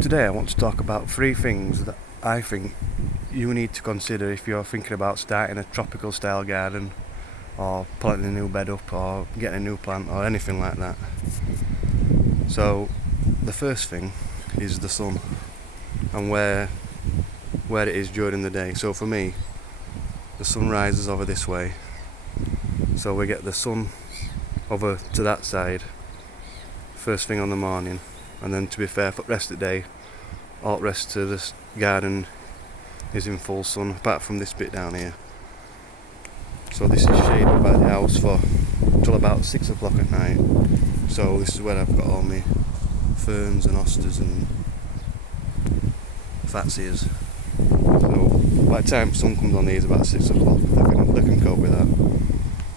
Today I want to talk about 3 things that I think you need to consider if you're thinking about starting a tropical style garden or planting a new bed up or getting a new plant or anything like that. So the first thing is the sun and where it is during the day. So for me, the sun rises over this way, so we get the sun over to that side first thing on the morning, and then to be fair, for the rest of the day, all the rest of this garden is in full sun apart from this bit down here. So this is shaded by the house for till about 6 o'clock at night. So this is where I've got all my ferns and hostas and fatsias. So by the time sun comes on these about 6 o'clock, they can cope with that.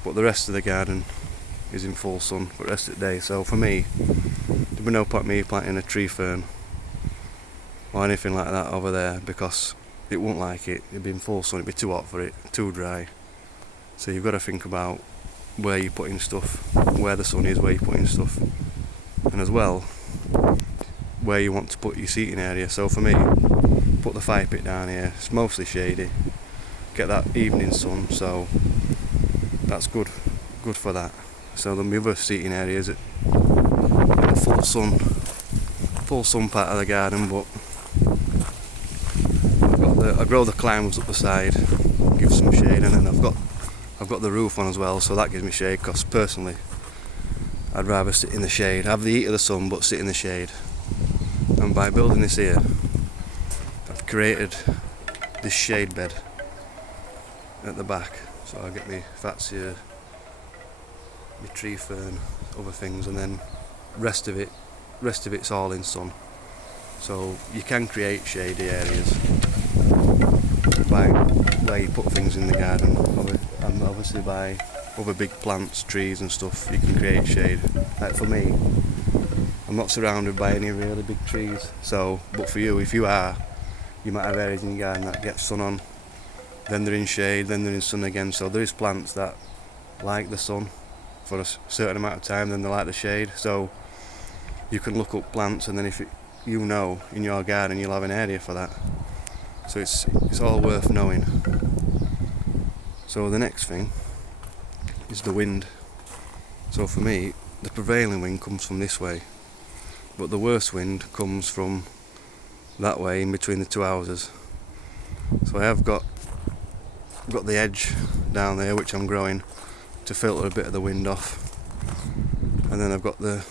But the rest of the garden is in full sun for the rest of the day. So for me, there'd be no point me planting a tree fern or anything like that over there, because it won't like it. It'd be in full sun, it'd be too hot for it, too dry. So you've got to think about where you're putting stuff, where the sun is, where you're putting stuff, and as well where you want to put your seating area. So for me, put the fire pit down here. It's mostly shady, get that evening sun, so that's good for that. So the other seating areas at the full sun part of the garden, but I grow the climbers up the side, give some shade, and then I've got the roof on as well, so that gives me shade, because personally I'd rather sit in the shade, have the heat of the sun but sit in the shade. And by building this here, I've created this shade bed at the back, so I get my fatsia, my tree fern, other things, and then rest of it's all in sun. So you can create shady areas by where you put things in the garden, and obviously by other big plants, trees and stuff, you can create shade. Like for me, I'm not surrounded by any really big trees, so, but for you, if you are, you might have areas in your garden that get sun on, then they're in shade, then they're in sun again. So there is plants that like the sun for a certain amount of time, then they like the shade. So you can look up plants, and then if you know in your garden you'll have an area for that. So it's all worth knowing. So the next thing is the wind. So for me, the prevailing wind comes from this way, but the worst wind comes from that way in between the two houses. So I have got the edge down there which I'm growing to filter a bit of the wind off, and then I've got the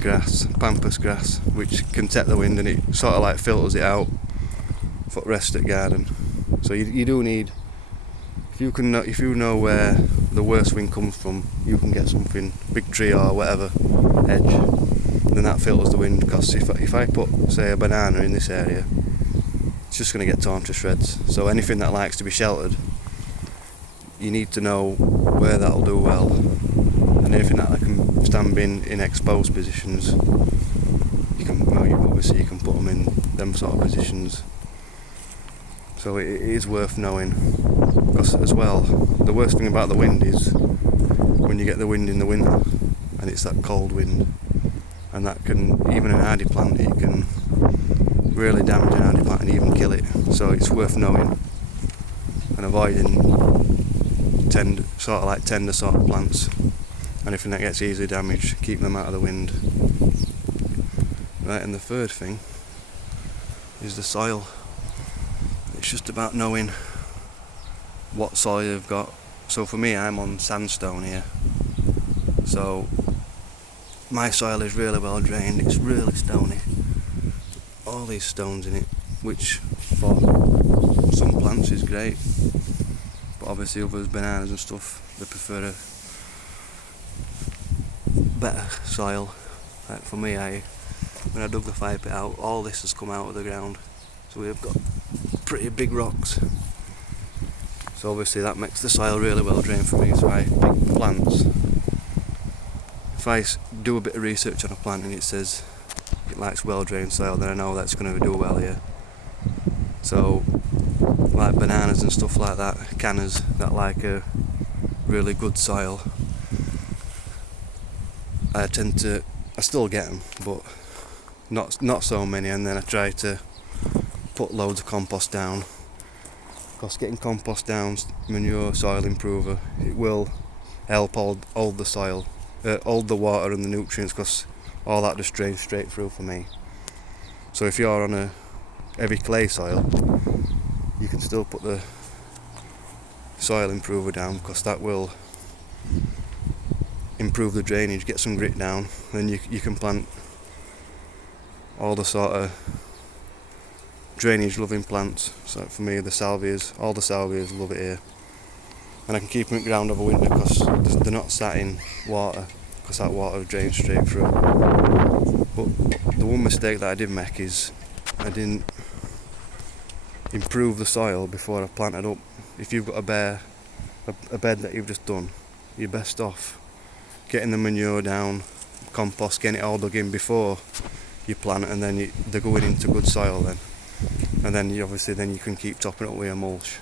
grass, pampas grass, which can take the wind and it sort of like filters it out for the rest of the garden. So you do need, if you know where the worst wind comes from, you can get something, big tree or whatever, edge, then that filters the wind. Because if I put, say, a banana in this area, it's just going to get torn to shreds. So anything that likes to be sheltered, you need to know where that'll do well, and anything that can stand in exposed positions, you can put them in them sort of positions. So it is worth knowing, because as well, the worst thing about the wind is when you get the wind in the winter, and it's that cold wind, and that can, even an hardy plant, it can really damage an hardy plant and even kill it. So it's worth knowing and avoiding tender sort of plants, anything that gets easily damaged, keep them out of the wind. Right, and the third thing is the soil. It's just about knowing what soil you've got. So for me, I'm on sandstone here, so my soil is really well drained, it's really stony, all these stones in it, which for some plants is great, but obviously others, bananas and stuff, they prefer a better soil. Like for me, when I dug the fire pit out, all this has come out of the ground, so we've got pretty big rocks. So obviously that makes the soil really well drained for me. So big plants, if I do a bit of research on a plant and it says it likes well drained soil, then I know that's going to do well here. So like bananas and stuff like that, cannas that like a really good soil, I still get them, but not so many, and then I try to put loads of compost down, because getting compost down, manure, soil improver, it will help hold the soil, hold the water and the nutrients, because all that just drains straight through for me. So if you're on a heavy clay soil, you can still put the soil improver down, because that will improve the drainage, get some grit down. Then you can plant all the sort of drainage loving plants. So for me, the salvias, all the salvias, love it here. And I can keep them in ground over winter, because they're not sat in water, because that water drains straight through. But the one mistake that I did make is I didn't improve the soil before I planted up. If you've got a bed that you've just done, you're best off getting the manure down, compost, getting it all dug in before you plant, and then they're going into good soil then. And then you can keep topping it up with your mulch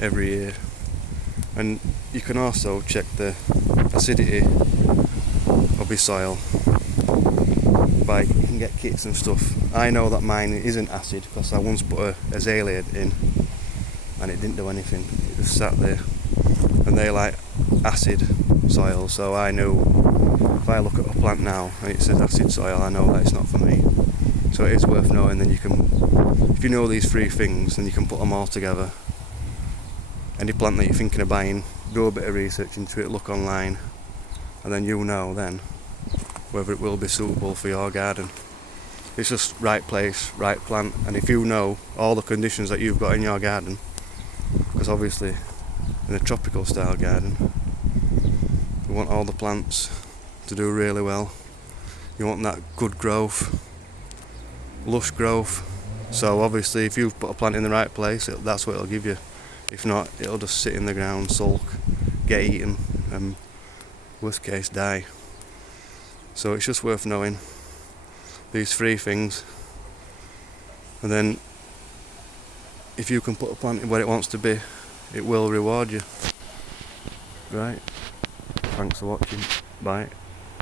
every year. And you can also check the acidity of your soil by, you can get kits and stuff. I know that mine isn't acid, because I once put a azalea in and it didn't do anything, it just sat there. And they like acid soil, so I know if I look at a plant now and it says acid soil, I know that it's not for me. So it is worth knowing. Then you can, if you know these three things, then you can put them all together. Any plant that you're thinking of buying, do a bit of research into it, look online, and then you'll know then whether it will be suitable for your garden. It's just right place, right plant, and if you know all the conditions that you've got in your garden, because obviously in a tropical style garden, you want all the plants to do really well. You want that good growth, lush growth. So obviously if you've put a plant in the right place, that's what it'll give you. If not, it'll just sit in the ground, sulk, get eaten, and worst case die. So it's just worth knowing these three things, and then if you can put a plant where it wants to be, it will reward you. Right, thanks for watching, bye.